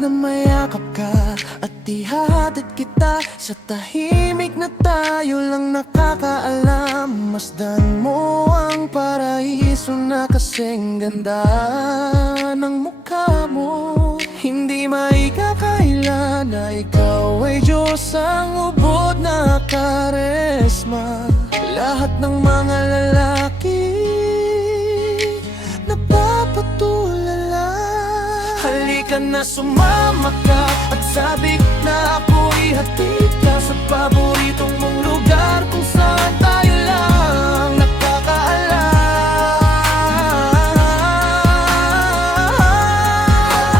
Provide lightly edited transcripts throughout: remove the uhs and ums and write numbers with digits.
na mayakap ka at ihahatid kita sa tahimik na tayo lang nakakaalam. Masdan mo ang paraiso na kasing ganda ng mukha mo. Hindi maikakaila na ikaw ay Diyos ang ubod na karesma. Lahat ng mga lalaki napapatulala. Halika na, sumama ka at sabik na ako'y hatid ka sa paboritong mong lugar kung saan tayo lang nakakaalam.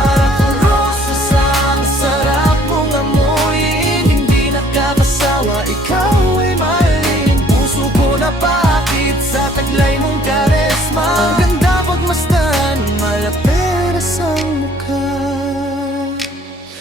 Parang rosas ang sarap mong amuyin, hindi nakakasawa, ikaw ay mahalin. Puso ko na pakit sa taglay mong karesma. Ang ganda pagmasdan, malaperas ang mukha.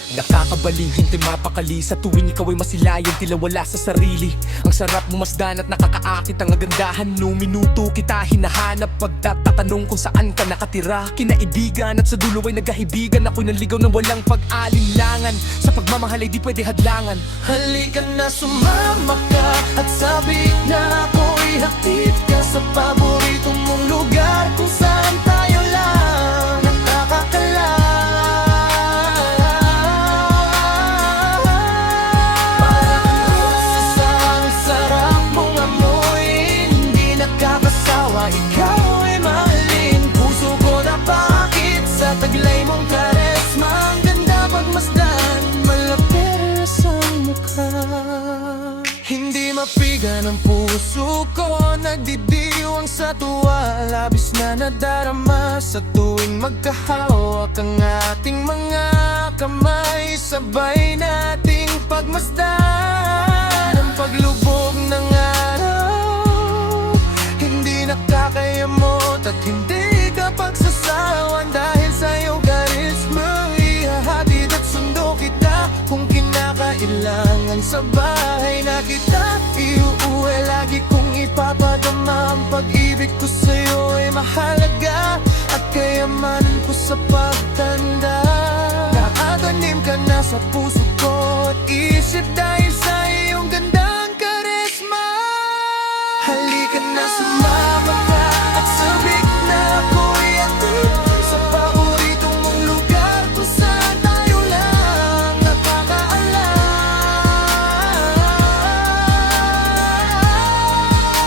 Nakakabaling, hindi mapakali sa tuwing ikaw ay masilayan, tila wala sa sarili. Ang sarap mo masdan at nakakaakit ang agandahan. Nung minuto kita hinahanap, pagtatatanong kung saan ka nakatira. Kinaibigan at sa dulo ay nagkahibigan. Ako'y naligaw ng walang pag-alinlangan. Sa pagmamahal ay di pwede hadlangan. Halika na, sumama ka at sabik na ako'y hatid ka sa paboritong mong lugar kung saan tayo lang nakakakala. Ikaw ay mahalin, puso ko na pakit sa taglay mong karesma. Ang ganda pagmasdan, malaperas ang mukha. Hindi mapigan ang puso ko, nagdidiwang sa tuwa. Labis na nadarama sa tuwing magkahawak ang ating mga kamay. Sabay nating pagmasdan ang paglubog ng araw. Hindi nakakayamot at hindi ka pagsasawan. Dahil sa iyong karisma, ihahatid at sundo kita kung kinakailangan. Sa bahay na kita iuuwi, lagi kong ipapadama. Ang pag-ibig ko sa'yo ay mahalaga at kayamanan ko sa pagtanda. Nakatanim ka na sa puso ko at isip dahil sa iyong gandang karisma. Halika na, sumama ka at sabik na ako'y hatid sa paboritong mong lugar kung saan tayo lang nakakaalam.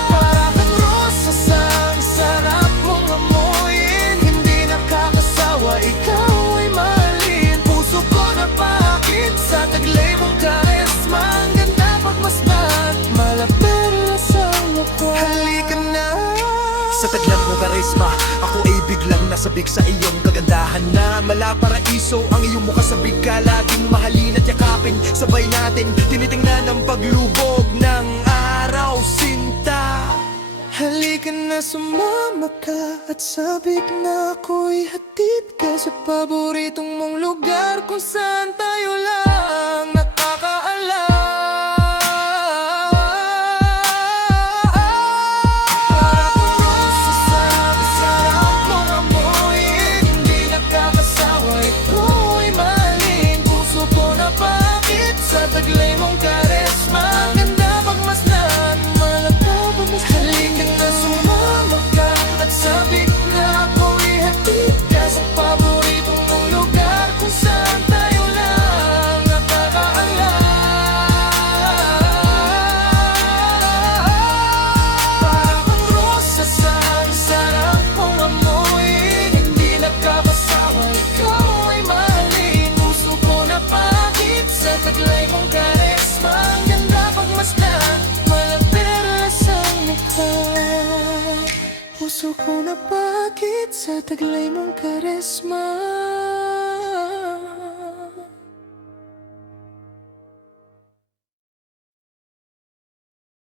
Para kang rosas ang sarap mong amuyin, hindi nakakasawa, ikaw ay mahalin. Puso ko na pakit sa taglay mong karesma. Ang ganda pagmasdan, malaperas ang mukha. Halika na. Sa taglang mo karisma, ako ay biglang nasabik sa iyong kagandahan na malaparaiso. Ang iyong mukha sabik ka, laging mahalin at yakapin. Sabay natin tinitingnan ang paglubog ng araw, sinta. Halika na, sumama ka at sabik na ako'y hatid ka sa paboritong mong lugar kung saan tayo lang nakakaalam. Taglay mong karesma, ang ganda pagmasdan, malata pagmasdan. Halika na, sumama ka at sabik na ako'y hatid ka sa paboritong mong lugar kung saan tayo lang nakakaalam. Para kang rosas ang sarap mong amuyin, hindi nakakasawa, ikaw ay mahalin. Puso ko na pakit sa taglay mong karesma. Ang ganda pagmasdan, malaperas ang mukha. Puso ko na pakit sa taglay mong karesma.